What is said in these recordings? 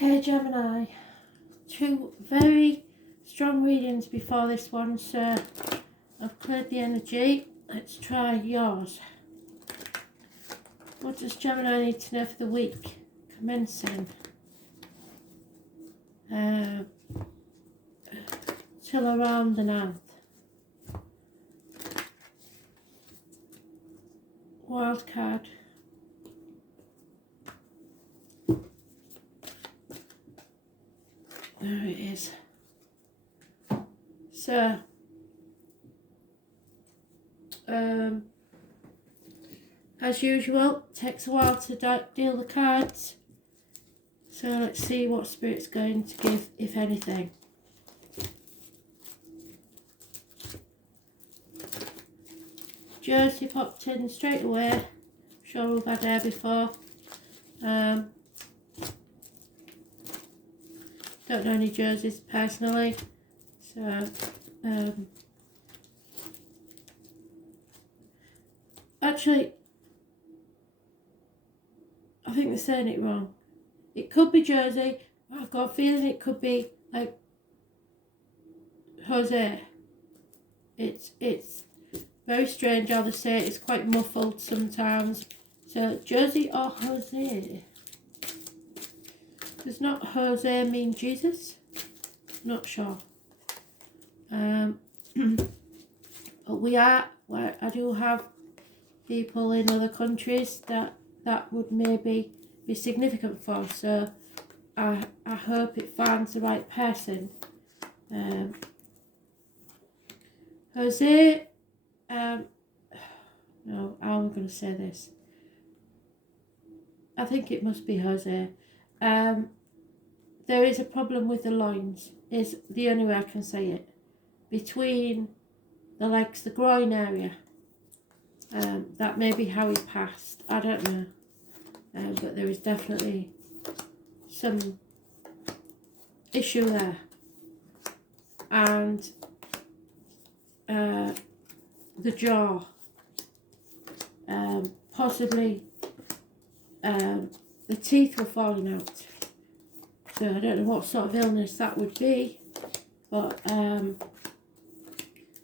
Okay, Gemini, two very strong readings before this one, so I've cleared the energy. Let's try yours. What does Gemini need to know for the week commencing till around the 9th? Wild card. There it is. So, as usual, takes a while to deal the cards. So let's see what Spirit's going to give, if anything. Jersey popped in straight away. I'm sure we've had her before. Don't know any Jerseys personally, so actually I think they're saying it wrong. It could be Jersey. I've got a feeling it could be like Jose. It's very strange how they say it. It's quite muffled sometimes. So Jersey or Jose. Does not Jose mean Jesus? Not sure. But I do have people in other countries that would maybe be significant for, so I hope it finds the right person. Jose, no, how am I going to say this? I think it must be Jose. There is a problem with the loins, is the only way I can say it. Between the legs, the groin area. That may be how he passed. I don't know. But there is definitely some issue there. And the jaw. Possibly the teeth were falling out. So I don't know what sort of illness that would be, but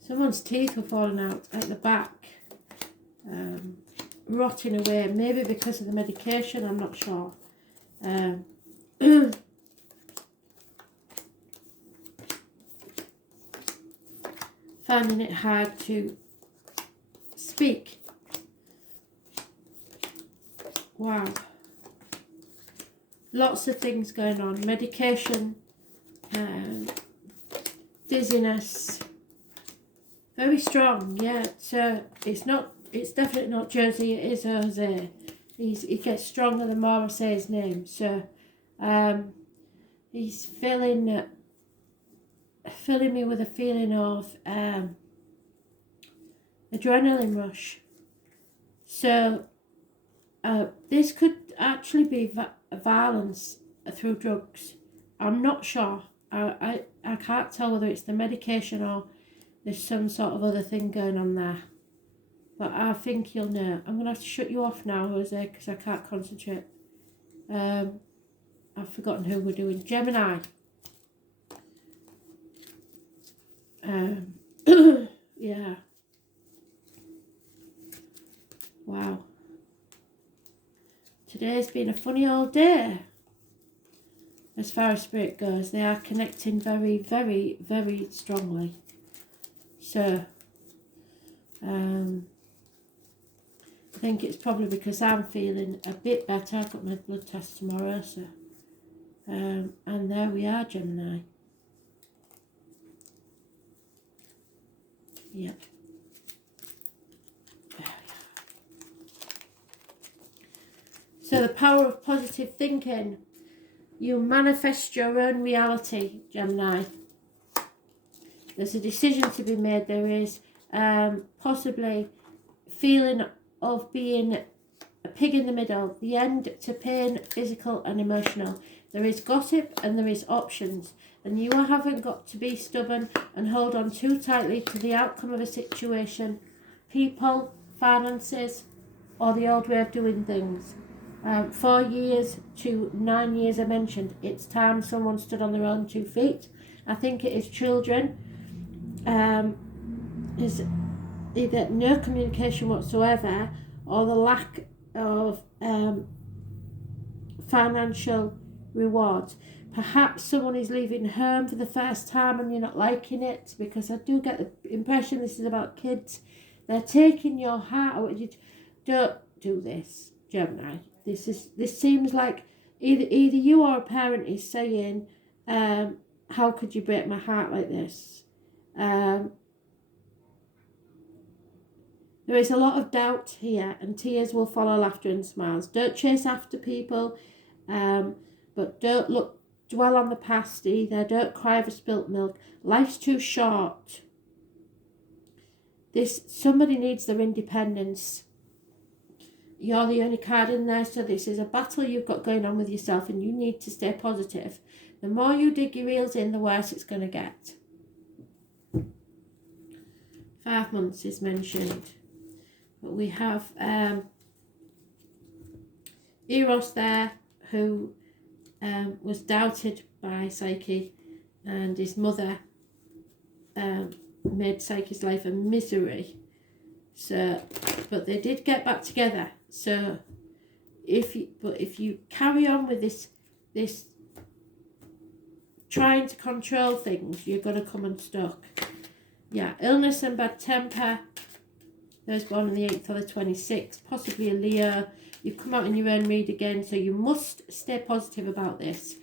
someone's teeth were falling out at the back, rotting away, maybe because of the medication, I'm not sure. Finding it hard to speak. Wow. Lots of things going on. Medication, dizziness. Very strong, yeah. So it's definitely not Jersey, it is Jose. He gets stronger the more I say his name. So he's filling me with a feeling of adrenaline rush. So this could actually be violence through drugs. I'm not sure. I can't tell whether it's the medication or there's some sort of other thing going on there. But I think you'll know. I'm going to have to shut you off now, Jose, because I can't concentrate. I've forgotten who we're doing. Gemini. Yeah. Wow. Today's been a funny old day. As far as Spirit goes, they are connecting very, very, very strongly. So, I think it's probably because I'm feeling a bit better. I've got my blood test tomorrow, so, and there we are, Gemini. Yep. So the power of positive thinking. You manifest your own reality, Gemini. There's a decision to be made. There is possibly feeling of being a pig in the middle. The end to pain, physical and emotional. There is gossip and there is options. And you haven't got to be stubborn and hold on too tightly to the outcome of a situation, people, finances, or the old way of doing things. 4 years to 9 years are mentioned. It's time someone stood on their own 2 feet. I think it is children. Is either no communication whatsoever, or the lack of financial rewards. Perhaps someone is leaving home for the first time and you're not liking it, because I do get the impression this is about kids. They're taking your heart away. Don't do this, Gemini. This seems like either you or a parent is saying, how could you break my heart like this? There is a lot of doubt here, and tears will follow laughter and smiles. Don't chase after people, but don't dwell on the past either. Don't cry over spilt milk. Life's too short. Somebody needs their independence. You're the only card in there, so this is a battle you've got going on with yourself, and you need to stay positive. The more you dig your heels in, the worse it's going to get. 5 months is mentioned. But we have Eros there, who was doubted by Psyche, and his mother made Psyche's life a misery. So, but they did get back together. So, if you carry on with this trying to control things, you're gonna come unstuck. Yeah, illness and bad temper. Those born on the 8th or the 26th, possibly a Leo. You've come out in your own read again, so you must stay positive about this.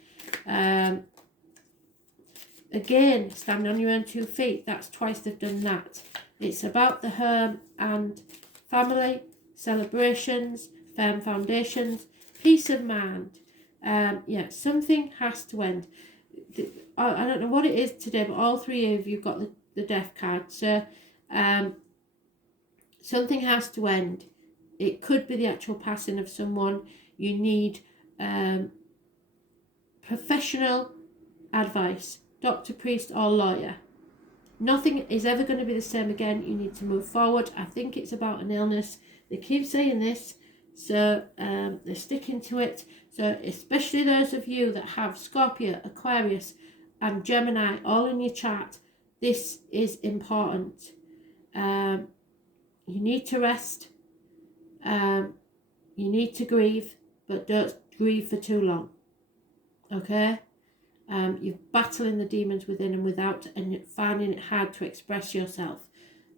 Again, stand on your own 2 feet. That's twice they've done that. It's about the home and family, celebrations, firm foundations, peace of mind. Yeah, something has to end. I don't know what it is today, but all 3 of you got the death card. So, something has to end. It could be the actual passing of someone. You need professional advice, doctor, priest, or lawyer. Nothing is ever going to be the same again. You need to move forward. I think it's about an illness. They keep saying this, so they're sticking to it. So especially those of you that have Scorpio, Aquarius, and Gemini all in your chart, this is important. You need to rest. You need to grieve, but don't grieve for too long. Okay? You're battling the demons within and without, and finding it hard to express yourself.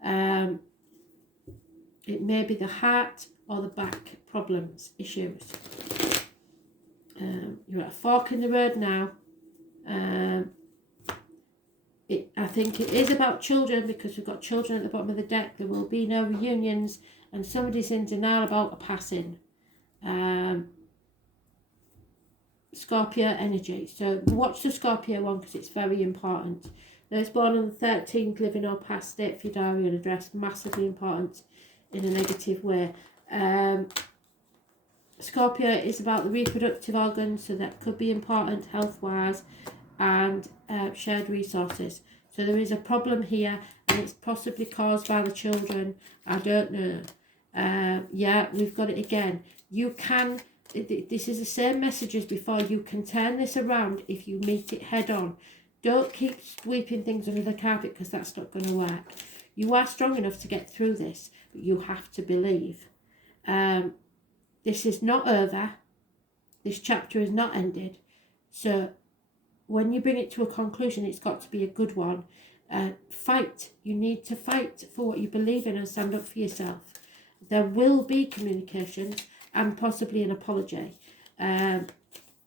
It may be the heart or the back problems, issues. You're at a fork in the road now. I think it is about children, because we've got children at the bottom of the deck. There will be no reunions, and somebody's in denial about a passing. Scorpio energy. So watch the Scorpio one, because it's very important. Those born on the 13th, living or past state for your diary and address, massively important in a negative way. Scorpio is about the reproductive organs, so that could be important health-wise, and shared resources. So there is a problem here, and it's possibly caused by the children. I don't know. Yeah, we've got it again. You can, this is the same message as before. You can turn this around if you meet it head on. Don't keep sweeping things under the carpet, because that's not going to work. You are strong enough to get through this, but you have to believe. This is not over. This chapter is not ended. So when you bring it to a conclusion, it's got to be a good one. Fight. You need to fight for what you believe in and stand up for yourself. There will be communications and possibly an apology.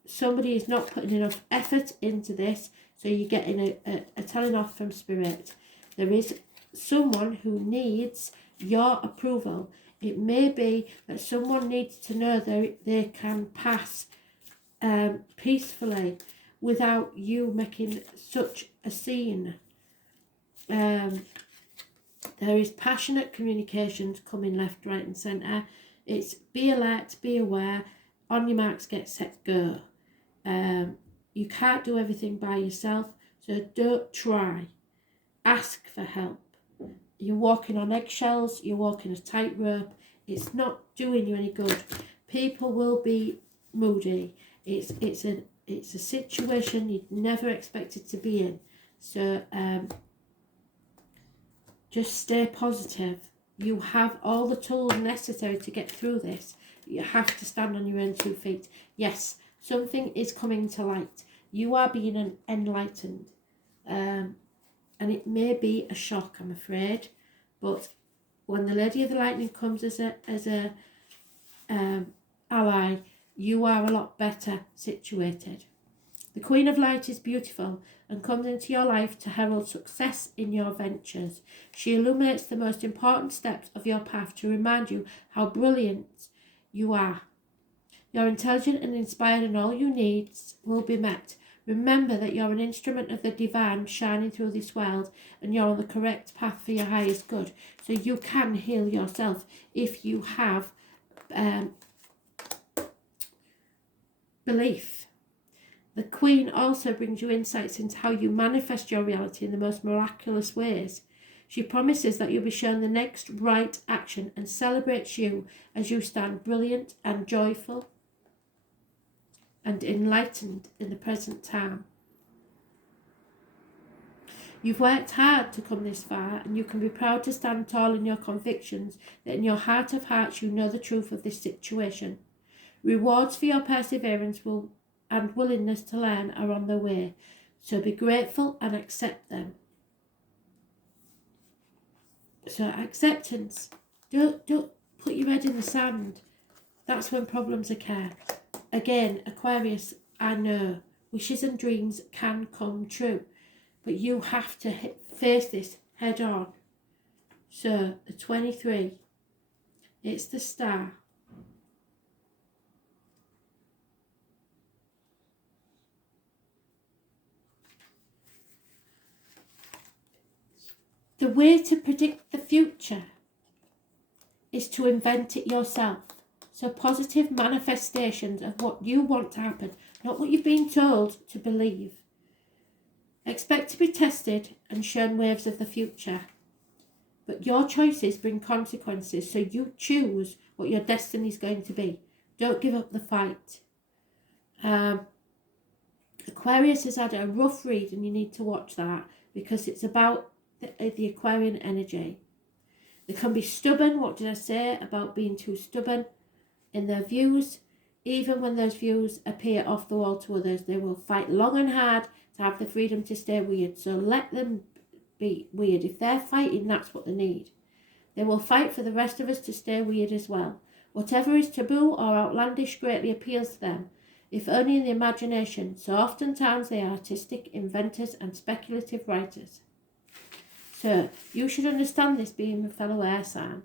Somebody is not putting enough effort into this, so you're getting a telling off from spirit. There is someone who needs your approval. It may be that someone needs to know they can pass peacefully without you making such a scene. There is passionate communications coming left, right and centre. It's be alert, be aware, on your marks, get set, go. You can't do everything by yourself, so don't try. Ask for help. You're walking on eggshells, you're walking a tightrope. It's not doing you any good. People will be moody. It's a situation you'd never expected to be in. So just stay positive. You have all the tools necessary to get through this. You have to stand on your own 2 feet. Yes, something is coming to light. You are being enlightened. And it may be a shock, I'm afraid. But when the Lady of the Lightning comes as a ally, you are a lot better situated. The Queen of Light is beautiful and comes into your life to herald success in your ventures. She illuminates the most important steps of your path to remind you how brilliant you are. You're intelligent and inspired, and all your needs will be met. Remember that you're an instrument of the divine shining through this world, and you're on the correct path for your highest good. So you can heal yourself if you have belief. The Queen also brings you insights into how you manifest your reality in the most miraculous ways. She promises that you'll be shown the next right action and celebrates you as you stand brilliant and joyful and enlightened in the present time. You've worked hard to come this far, and you can be proud to stand tall in your convictions that in your heart of hearts you know the truth of this situation. Rewards for your perseverance and willingness to learn are on the way, so be grateful and accept them. So acceptance, don't put your head in the sand. That's when problems occur. Again, Aquarius, I know wishes and dreams can come true, but you have to face this head on. So the 23, it's the Star. The way to predict the future is to invent it yourself. So positive manifestations of what you want to happen, not what you've been told to believe. Expect to be tested and shown waves of the future. But your choices bring consequences, so you choose what your destiny is going to be. Don't give up the fight. Aquarius has had a rough read, and you need to watch that because it's about the Aquarian energy. They can be stubborn. What did I say about being too stubborn in their views? Even when those views appear off the wall to others, they will fight long and hard to have the freedom to stay weird. So let them be weird. If they're fighting, that's what they need. They will fight for the rest of us to stay weird as well. Whatever is taboo or outlandish greatly appeals to them, if only in the imagination. So oftentimes they are artistic inventors and speculative writers. So you should understand this, being a fellow air sign.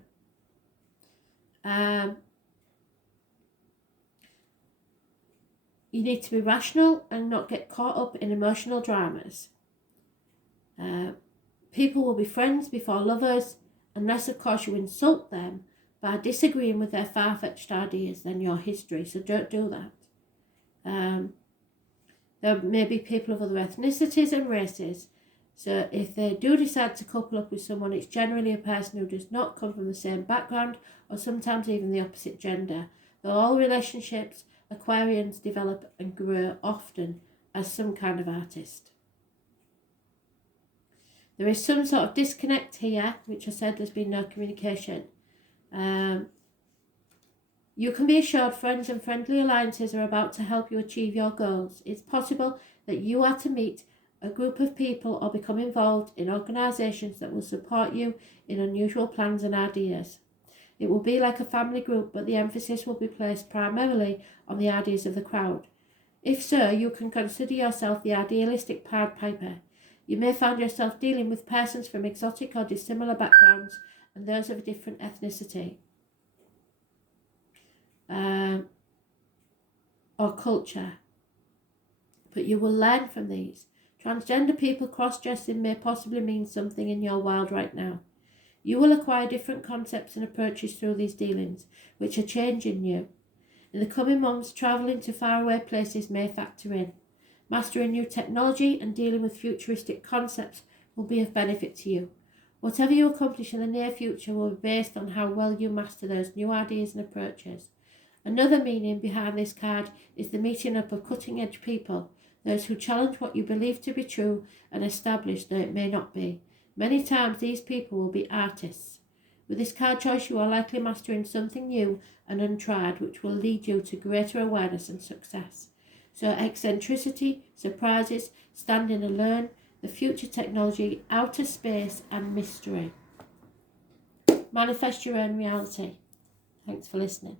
You need to be rational and not get caught up in emotional dramas. People will be friends before lovers, unless of course you insult them by disagreeing with their far-fetched ideas, then you're history, so don't do that. There may be people of other ethnicities and races, so if they do decide to couple up with someone, it's generally a person who does not come from the same background, or sometimes even the opposite gender. Though all relationships, Aquarians develop and grow often as some kind of artist. There is some sort of disconnect here, which I said there's been no communication. You can be assured friends and friendly alliances are about to help you achieve your goals. It's possible that you are to meet a group of people or become involved in organisations that will support you in unusual plans and ideas. It will be like a family group, but the emphasis will be placed primarily on the ideas of the crowd. If so, you can consider yourself the idealistic Pied Piper. You may find yourself dealing with persons from exotic or dissimilar backgrounds and those of a different ethnicity or culture. But you will learn from these. Transgender people cross-dressing may possibly mean something in your world right now. You will acquire different concepts and approaches through these dealings, which are changing you. In the coming months, travelling to faraway places may factor in. Mastering new technology and dealing with futuristic concepts will be of benefit to you. Whatever you accomplish in the near future will be based on how well you master those new ideas and approaches. Another meaning behind this card is the meeting up of cutting-edge people, those who challenge what you believe to be true and establish that it may not be. Many times these people will be artists. With this card choice, you are likely mastering something new and untried, which will lead you to greater awareness and success. So eccentricity, surprises, standing alone, the future technology, outer space and mystery. Manifest your own reality. Thanks for listening.